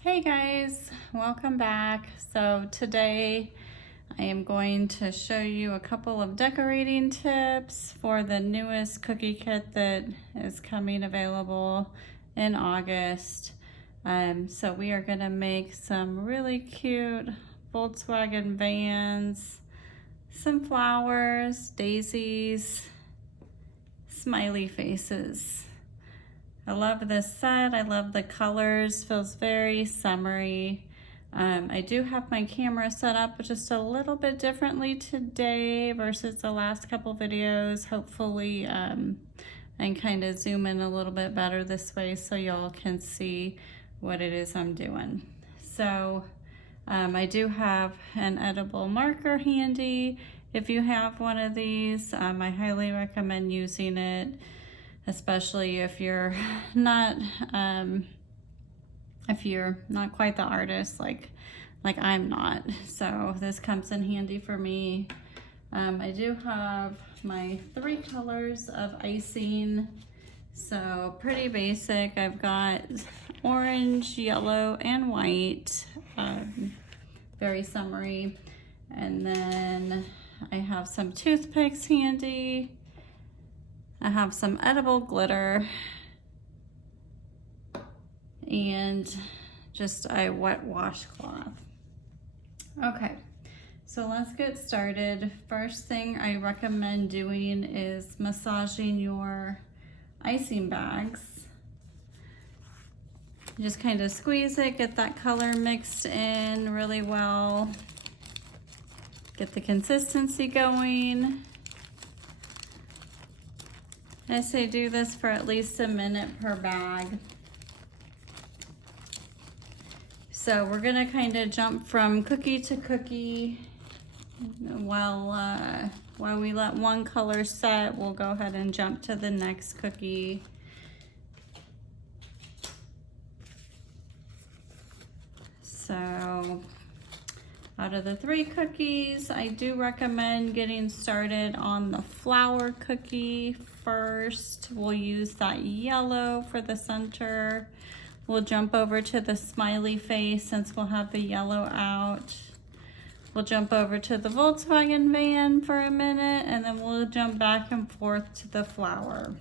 Hey guys, welcome back. So today I am going to show you a couple of decorating tips for the newest cookie kit that is coming available in August. So we are going to make some really cute Volkswagen vans, some flowers, daisies, smiley faces. I love this set. I love the colors. Feels very summery. I do have my camera set up just a little bit differently today versus the last couple videos. Hopefully, I can kind of zoom in a little bit better this way so y'all can see what it is I'm doing. So I do have an edible marker handy. If you have one of these, I highly recommend using it, especially if you're not quite the artist like I'm not. So this comes in handy for me. I do have my 3 colors of icing, so pretty basic. I've got orange, yellow, and white, very summery. And then I have some toothpicks handy. I have some edible glitter and just a wet washcloth. Okay, so let's get started. First thing I recommend doing is massaging your icing bags. Just kind of squeeze it, get that color mixed in really well. Get the consistency going. I say do this for at least a minute per bag. So we're gonna kind of jump from cookie to cookie. While we let one color set, we'll go ahead and jump to the next cookie. So out of the 3 cookies, I do recommend getting started on the flower cookie first. We'll use that yellow for the center. We'll jump over to the smiley face since we'll have the yellow out. We'll jump over to the Volkswagen van for a minute, and then we'll jump back and forth to the flower.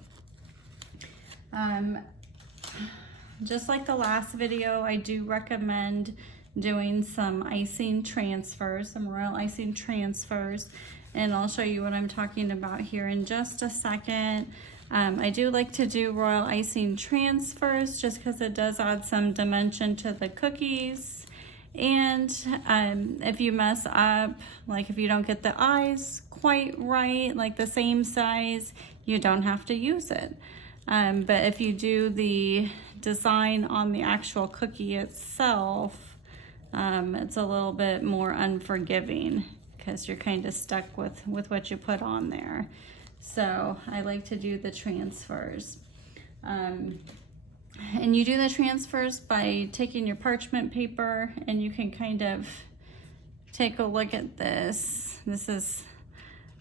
Just like the last video, I do recommend doing some icing transfers, some royal icing transfers, and I'll show you what I'm talking about here in just a second. I do like to do royal icing transfers just because it does add some dimension to the cookies. And if you mess up, like if you don't get the eyes quite right, like the same size, you don't have to use it. But if you do the design on the actual cookie itself, it's a little bit more unforgiving because you're kind of stuck with what you put on there. So I like to do the transfers. And you do the transfers by taking your parchment paper, and you can kind of take a look at this. This is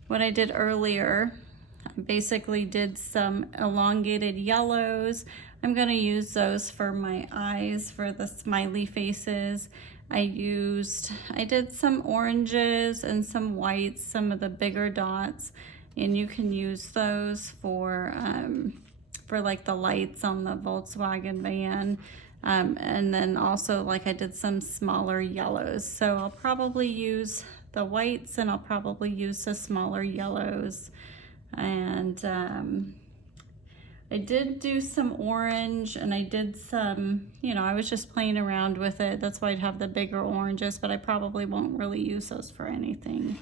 what I did earlier. I basically did some elongated yellows. I'm going to use those for my eyes, for the smiley faces. I did some oranges and some whites, some of the bigger dots, and you can use those for like the lights on the Volkswagen van. And then also, like, I did some smaller yellows. So I'll probably use the whites and I'll probably use the smaller yellows. And I did do some orange, and I did some, I was just playing around with it. That's why I'd have the bigger oranges, but I probably won't really use those for anything.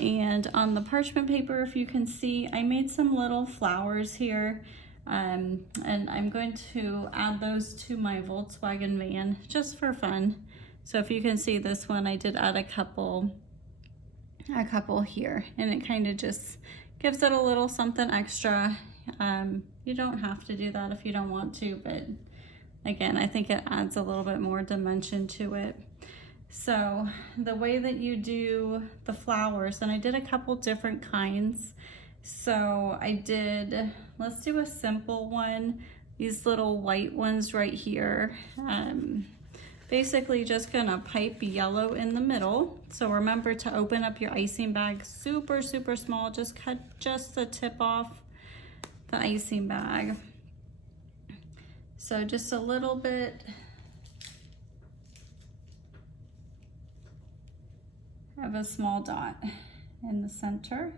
And on the parchment paper, if you can see, I made some little flowers here. And I'm going to add those to my Volkswagen van just for fun. So if you can see this one, I did add a couple here, and it kind of just gives it a little something extra. You don't have to do that if you don't want to, but again, I think it adds a little bit more dimension to it. So the way that you do the flowers, and I did a couple different kinds. So let's do a simple one, these little white ones right here. basically just gonna pipe yellow in the middle. So remember to open up your icing bag super, super small. Just cut just the tip off the icing bag. So just a little bit of a small dot in the center.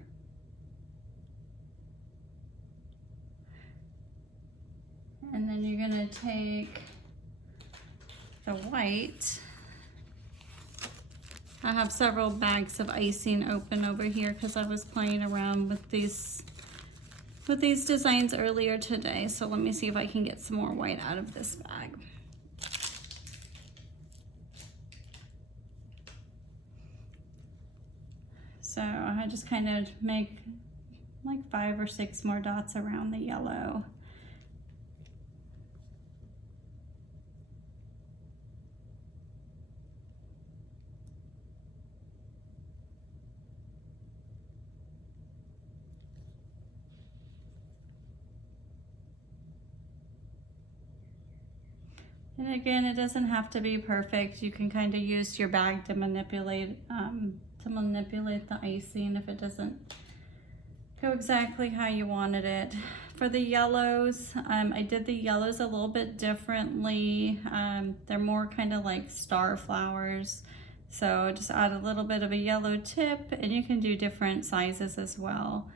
And then you're gonna take the white. I have several bags of icing open over here because I was playing around with these designs earlier today. So let me see if I can get some more white out of this bag. So I just kind of make like 5 or 6 more dots around the yellow. And again, it doesn't have to be perfect. You can kind of use your bag to manipulate the icing if it doesn't go exactly how you wanted it. For the yellows, I did the yellows a little bit differently. They're more kind of like star flowers. So just add a little bit of a yellow tip, and you can do different sizes as well.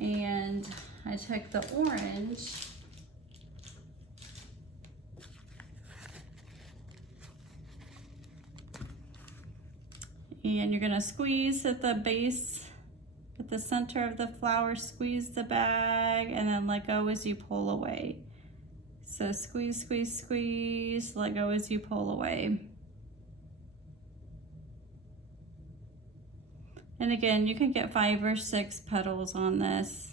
And I took the orange, and you're gonna squeeze at the base, at the center of the flower, squeeze the bag, and then let go as you pull away. So squeeze, squeeze, squeeze, let go as you pull away. And again, you can get 5 or 6 petals on this.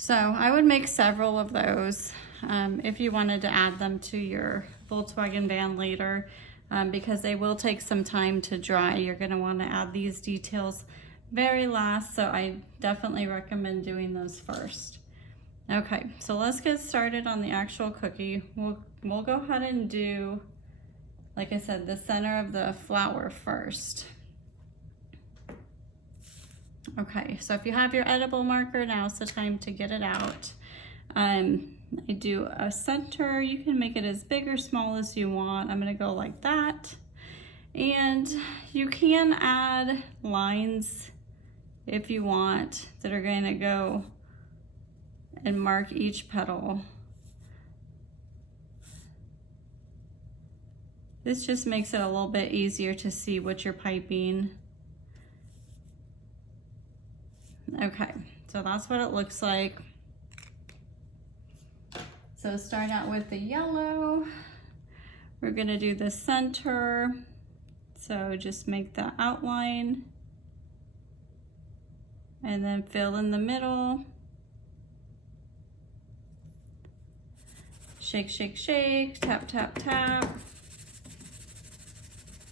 So I would make several of those if you wanted to add them to your Volkswagen van later, because they will take some time to dry. You're going to want to add these details very last, so I definitely recommend doing those first. Okay, so let's get started on the actual cookie. We'll go ahead and do, like I said, the center of the flower first. Okay, so if you have your edible marker, now's the time to get it out. I do a center. You can make it as big or small as you want. I'm gonna go like that. And you can add lines if you want that are gonna go and mark each petal. This just makes it a little bit easier to see what you're piping. Okay, so that's what it looks like. So start out with the yellow. We're gonna do the center. So just make the outline and then fill in the middle. Shake, shake, shake, tap, tap, tap.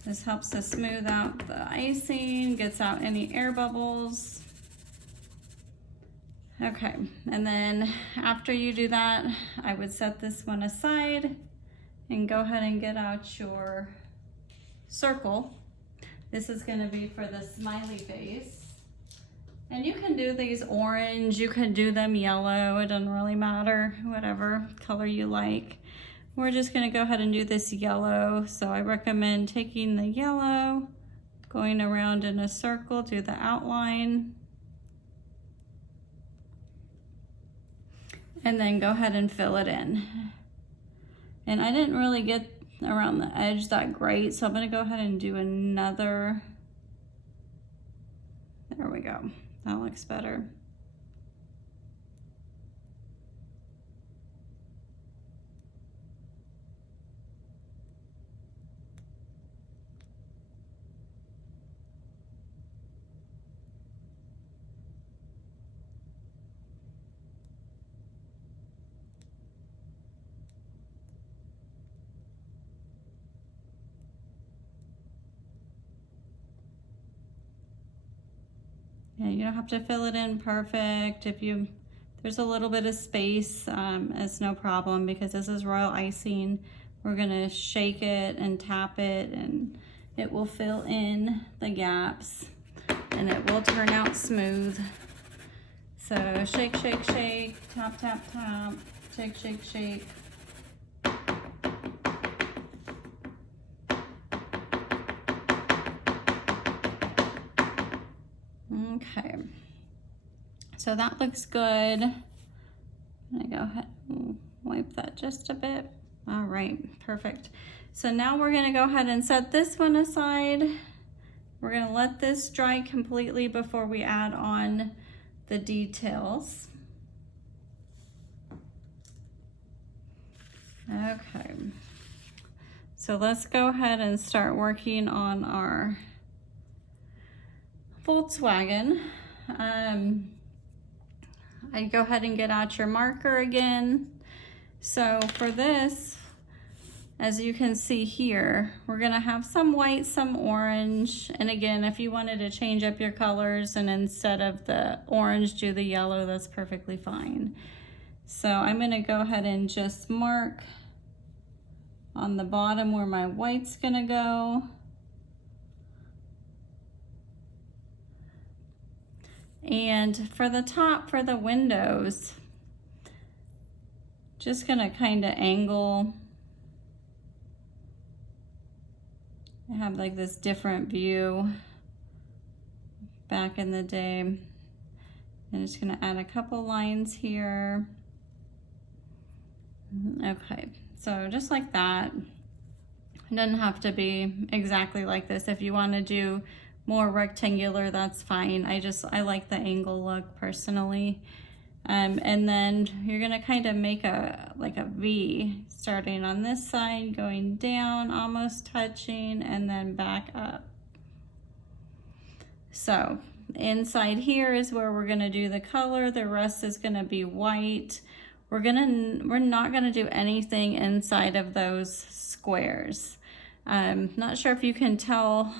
This helps to smooth out the icing, gets out any air bubbles. Okay, and then after you do that, I would set this one aside and go ahead and get out your circle. This is gonna be for the smiley face. And you can do these orange, you can do them yellow, it doesn't really matter, whatever color you like. We're just gonna go ahead and do this yellow. So I recommend taking the yellow, going around in a circle, do the outline, and then go ahead and fill it in. And I didn't really get around the edge that great, so I'm gonna go ahead and do another. There we go, that looks better. Yeah, you don't have to fill it in perfect. There's a little bit of space, it's no problem because this is royal icing. We're gonna shake it and tap it and it will fill in the gaps and it will turn out smooth. So shake, shake, shake, tap, tap, tap, shake, shake, shake. Okay, so that looks good. I'm gonna go ahead and wipe that just a bit. All right, perfect. So now we're gonna go ahead and set this one aside. We're gonna let this dry completely before we add on the details. Okay, so let's go ahead and start working on our Volkswagen. I go ahead and get out your marker again. So for this, as you can see here, we're gonna have some white, some orange. And again, if you wanted to change up your colors and instead of the orange, do the yellow, that's perfectly fine. So I'm gonna go ahead and just mark on the bottom where my white's gonna go. And for the top, for the windows, just gonna kind of angle. I have like this different view back in the day. I'm just gonna add a couple lines here. Okay, so just like that. It doesn't have to be exactly like this. If you wanna do more rectangular, that's fine. I like the angle look personally. And then you're gonna kind of make like a V starting on this side, going down, almost touching, and then back up. So inside here is where we're gonna do the color. The rest is gonna be white. We're not gonna do anything inside of those squares. Not sure if you can tell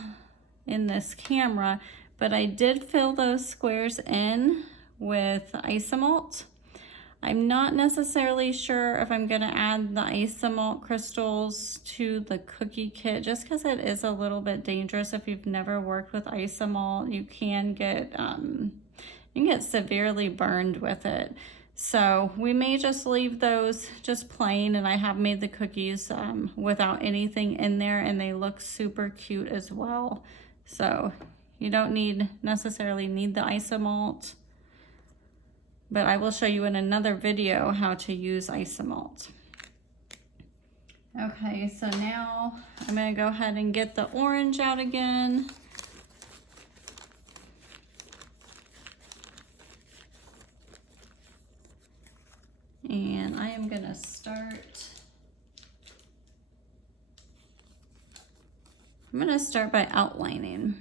in this camera, but I did fill those squares in with isomalt. I'm not necessarily sure if I'm gonna add the isomalt crystals to the cookie kit just because it is a little bit dangerous. If you've never worked with isomalt, you can get severely burned with it. So we may just leave those just plain, and I have made the cookies without anything in there, and they look super cute as well. So you don't necessarily need the isomalt, but I will show you in another video how to use isomalt. Okay, so now I'm gonna go ahead and get the orange out again. And I am gonna start by outlining.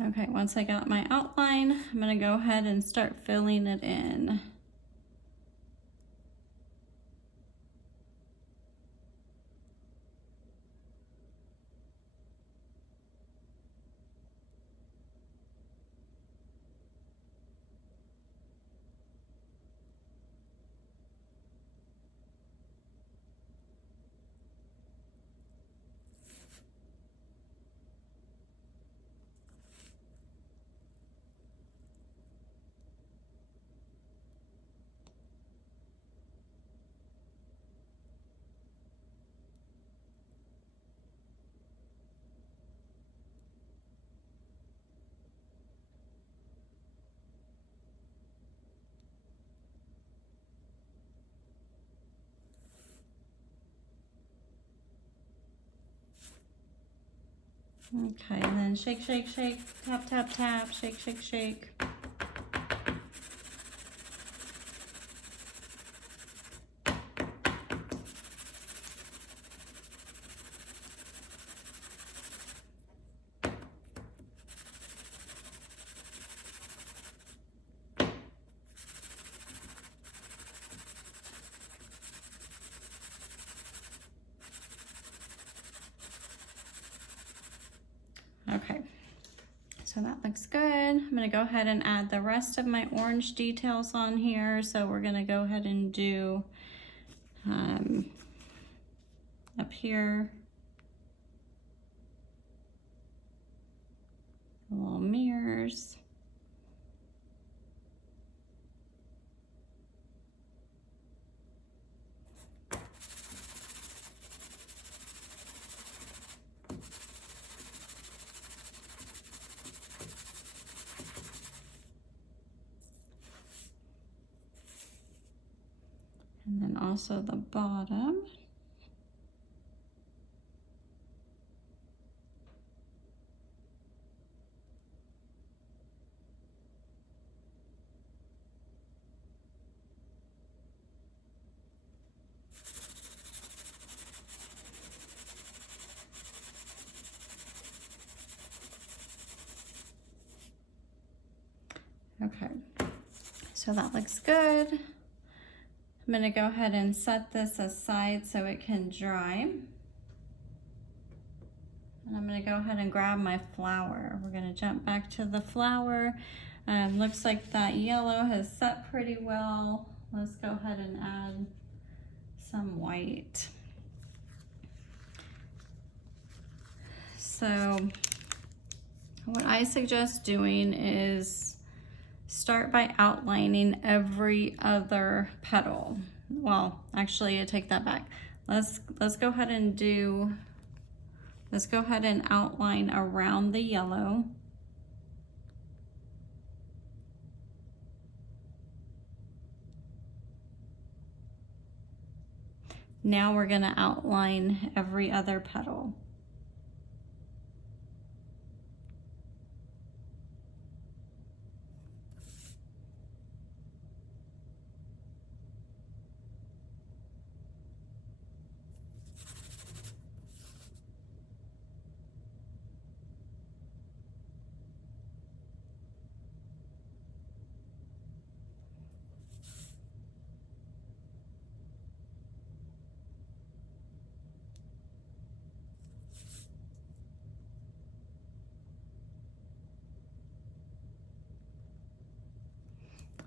Okay, once I got my outline, I'm gonna go ahead and start filling it in. Okay, and then shake, shake, shake, tap, tap, tap, shake, shake, shake. Okay, so that looks good. I'm gonna go ahead and add the rest of my orange details on here. So we're gonna go ahead and do up here, little mirrors. And then also the bottom. Okay, so that looks good. I'm gonna go ahead and set this aside so it can dry. And I'm gonna go ahead and grab my flower. We're gonna jump back to the flower. Looks like that yellow has set pretty well. Let's go ahead and add some white. So what I suggest doing is start by outlining every other petal. Well, actually I take that back. Let's go ahead and outline around the yellow. Now we're gonna outline every other petal.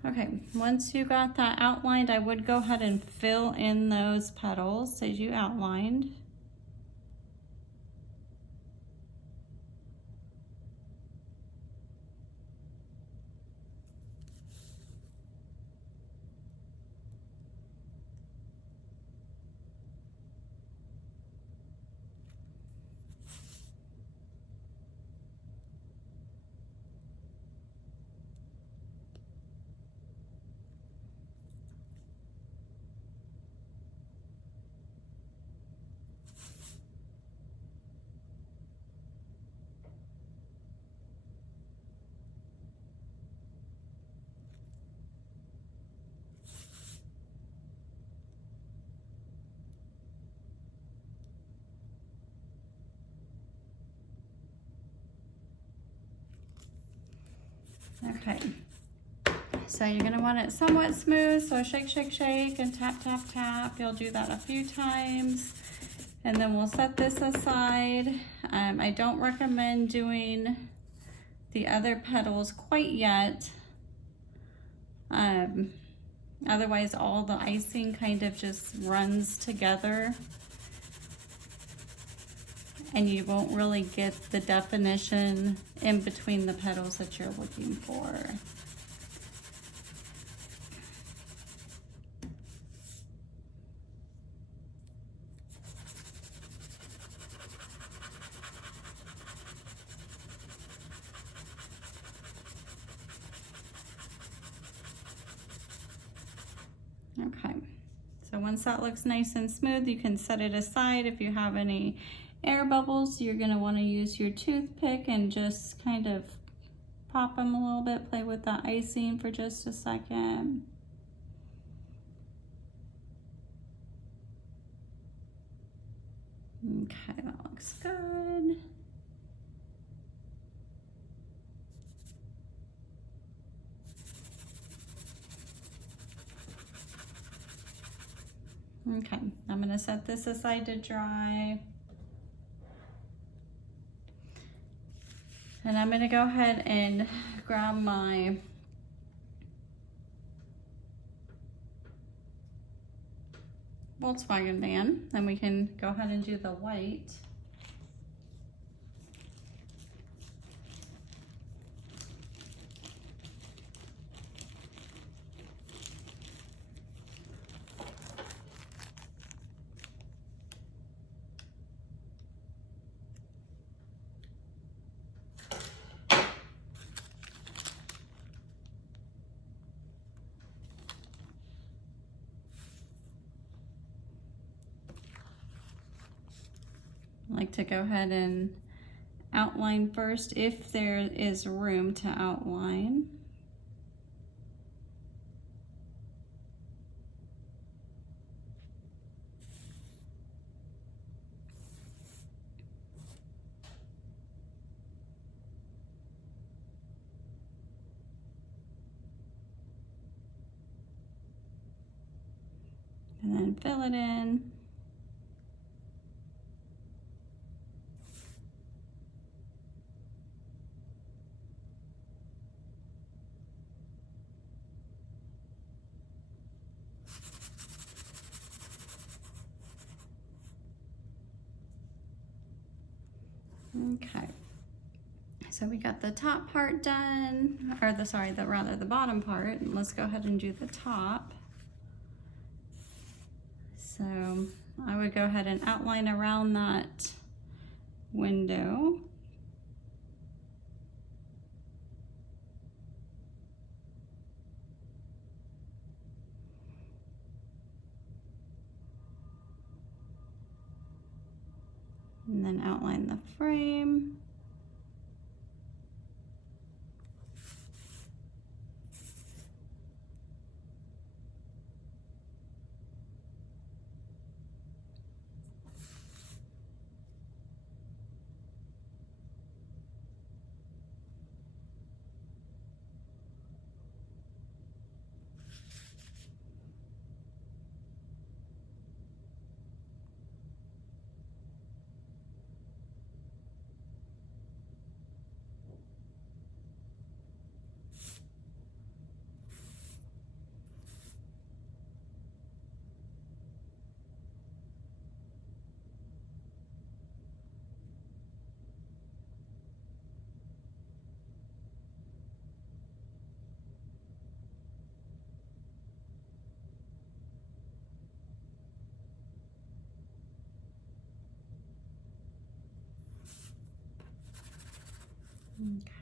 Okay, once you got that outlined, I would go ahead and fill in those petals as you outlined. Okay, so you're gonna want it somewhat smooth, so shake, shake, shake, and tap, tap, tap. You'll do that a few times, and then we'll set this aside. I don't recommend doing the other petals quite yet. Otherwise, all the icing kind of just runs together, and you won't really get the definition in between the petals that you're looking for. Okay, so once that looks nice and smooth, you can set it aside. If you have any air bubbles, you're gonna wanna use your toothpick and just kind of pop them a little bit, play with the icing for just a second. Okay, that looks good. Okay, I'm gonna set this aside to dry. And I'm gonna go ahead and grab my Volkswagen van, and we can go ahead and do the white. I like to go ahead and outline first if there is room to outline. And then fill it in. Okay, so we got the top part done, or rather the bottom part. And let's go ahead and do the top. So I would go ahead and outline around that window. And then outline the frame.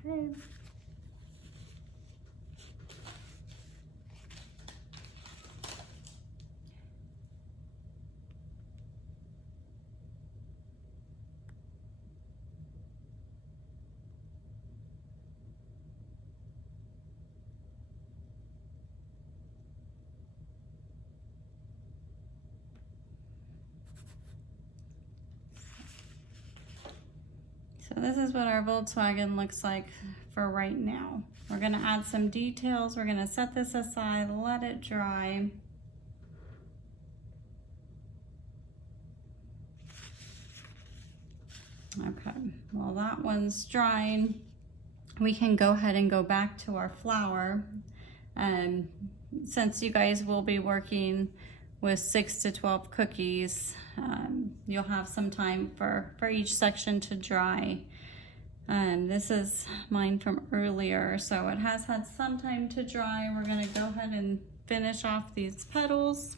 Okay. So this is what our Volkswagen looks like for right now. We're gonna add some details. We're gonna set this aside, let it dry. Okay, well that one's drying. We can go ahead and go back to our flower. Since you guys will be working with 6 to 12 cookies, you'll have some time for each section to dry. This is mine from earlier, so it has had some time to dry. We're gonna go ahead and finish off these petals.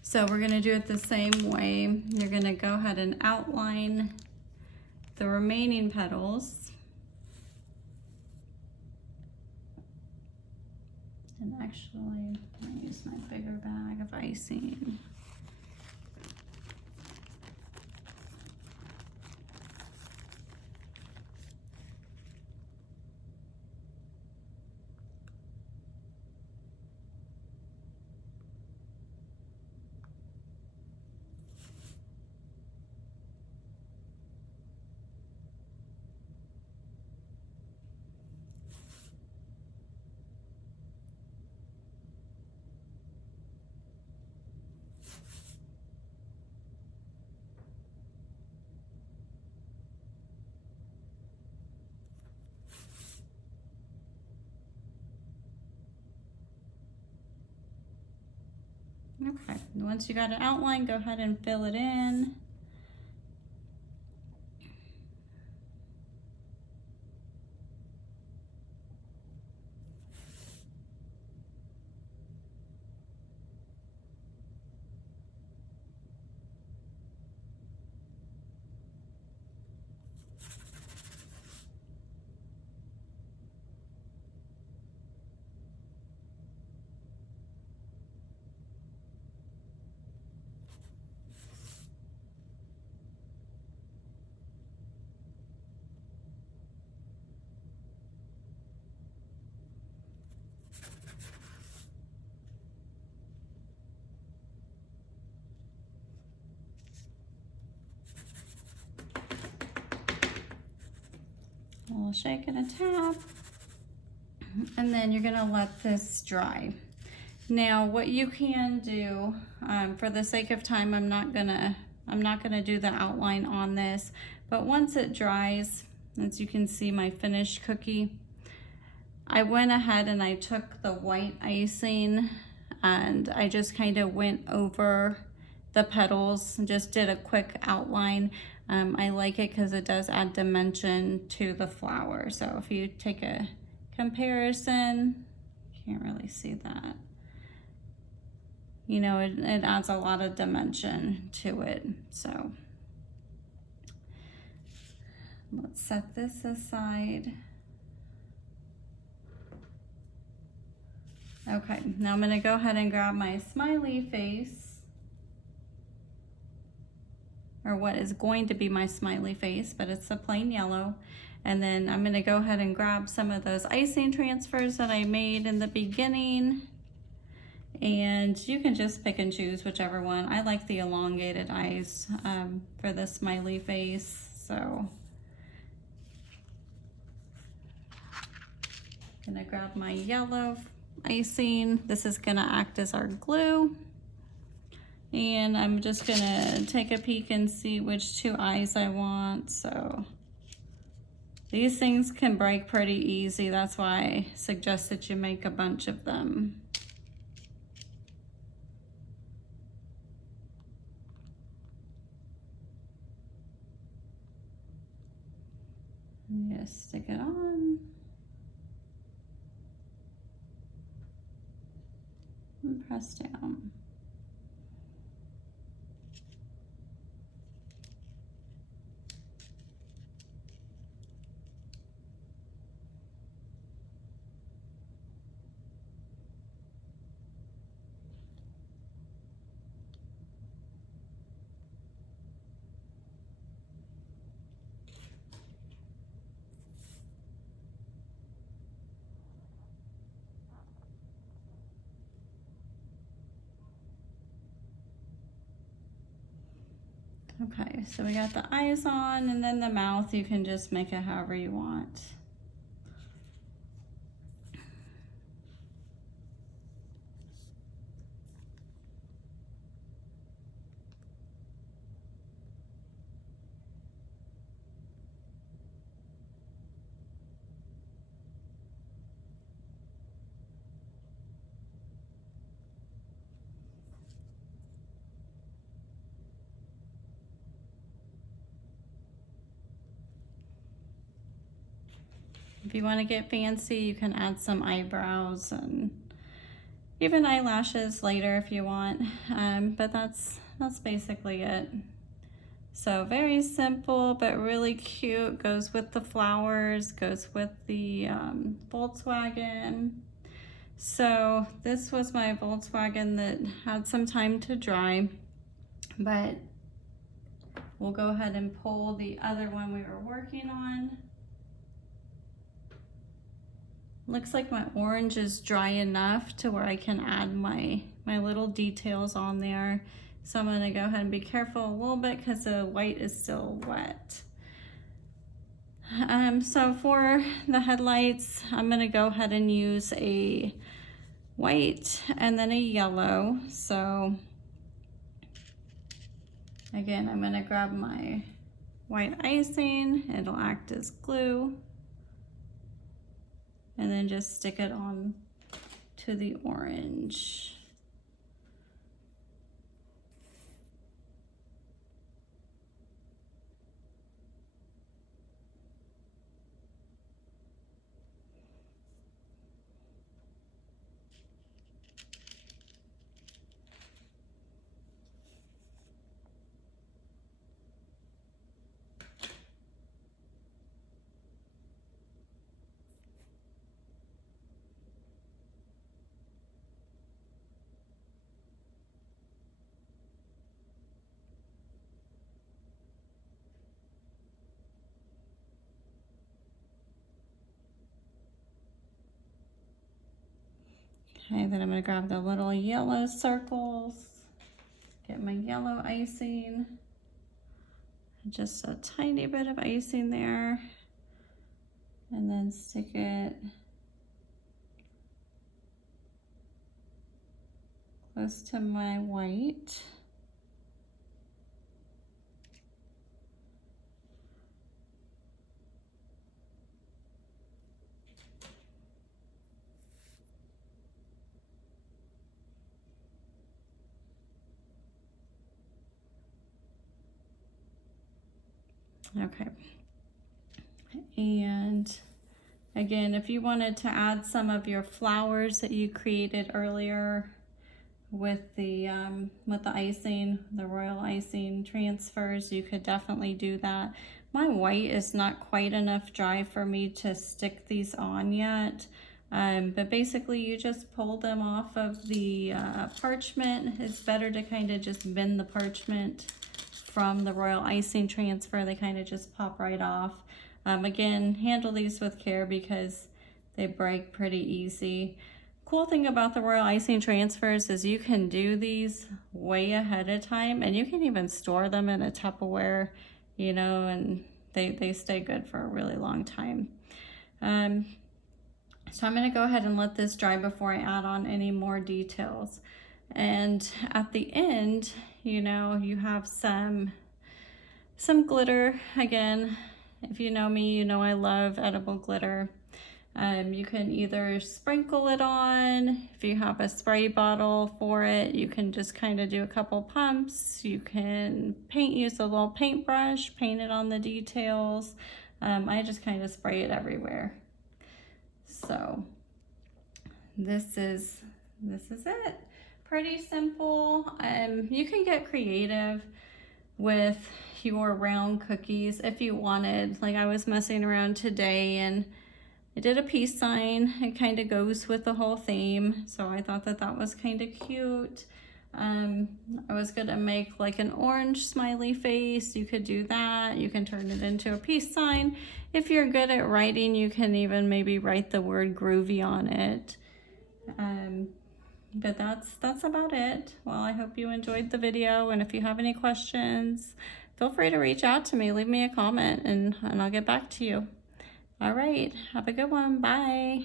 So we're gonna do it the same way. You're gonna go ahead and outline the remaining petals. And actually, I'm gonna use my bigger bag of icing. Okay, once you got an outline, go ahead and fill it in. A little shake and a tap, and then you're gonna let this dry. Now, what you can do, for the sake of time, I'm not gonna do the outline on this, but once it dries, as you can see my finished cookie, I went ahead and I took the white icing and I just kind of went over the petals and just did a quick outline. I like it because it does add dimension to the flower. So if you take a comparison, can't really see that. You know, it adds a lot of dimension to it. So let's set this aside. Okay, now I'm gonna go ahead and grab my smiley face, or what is going to be my smiley face, but it's a plain yellow. And then I'm gonna go ahead and grab some of those icing transfers that I made in the beginning. And you can just pick and choose whichever one. I like the elongated eyes for the smiley face, so. I'm gonna grab my yellow icing. This is gonna act as our glue. And I'm just gonna take a peek and see which two eyes I want. So these things can break pretty easy. That's why I suggest that you make a bunch of them. Just stick it on. And press down. Okay, so we got the eyes on, and then the mouth, you can just make it however you want. If you want to get fancy, you can add some eyebrows and even eyelashes later if you want, but that's basically it. So very simple, but really cute. Goes with the flowers, goes with the Volkswagen. So this was my Volkswagen that had some time to dry, but we'll go ahead and pull the other one we were working on. Looks like my orange is dry enough to where I can add my little details on there. So I'm gonna go ahead and be careful a little bit because the white is still wet. So for the headlights, I'm gonna go ahead and use a white and then a yellow. So again, I'm gonna grab my white icing, it'll act as glue. And then just stick it on to the orange. Okay, then I'm gonna grab the little yellow circles, get my yellow icing, just a tiny bit of icing there, and then stick it close to my white. Okay, and again, if you wanted to add some of your flowers that you created earlier with the icing, the royal icing transfers, you could definitely do that. My white is not quite enough dry for me to stick these on yet, but basically you just pull them off of the parchment. It's better to kind of just bend the parchment from the royal icing transfer. They kind of just pop right off. Again, handle these with care because they break pretty easy. Cool thing about the royal icing transfers is you can do these way ahead of time, and you can even store them in a Tupperware, you know, and they stay good for a really long time. So I'm going to go ahead and let this dry before I add on any more details. And at the end, you know, you have some glitter. Again, if you know me, you know I love edible glitter. You can either sprinkle it on. If you have a spray bottle for it, you can just kind of do a couple pumps. You can use a little paintbrush, paint it on the details. I just kind of spray it everywhere. So this is it. Pretty simple. You can get creative with your round cookies if you wanted. Like I was messing around today and I did a peace sign. It kind of goes with the whole theme, so I thought that was kind of cute. I was gonna make like an orange smiley face. You could do that. You can turn it into a peace sign. If you're good at writing, you can even maybe write the word groovy on it. But that's about it. Well, I hope you enjoyed the video, and if you have any questions, feel free to reach out to me. Leave me a comment and I'll get back to you. All right, have a good one. Bye.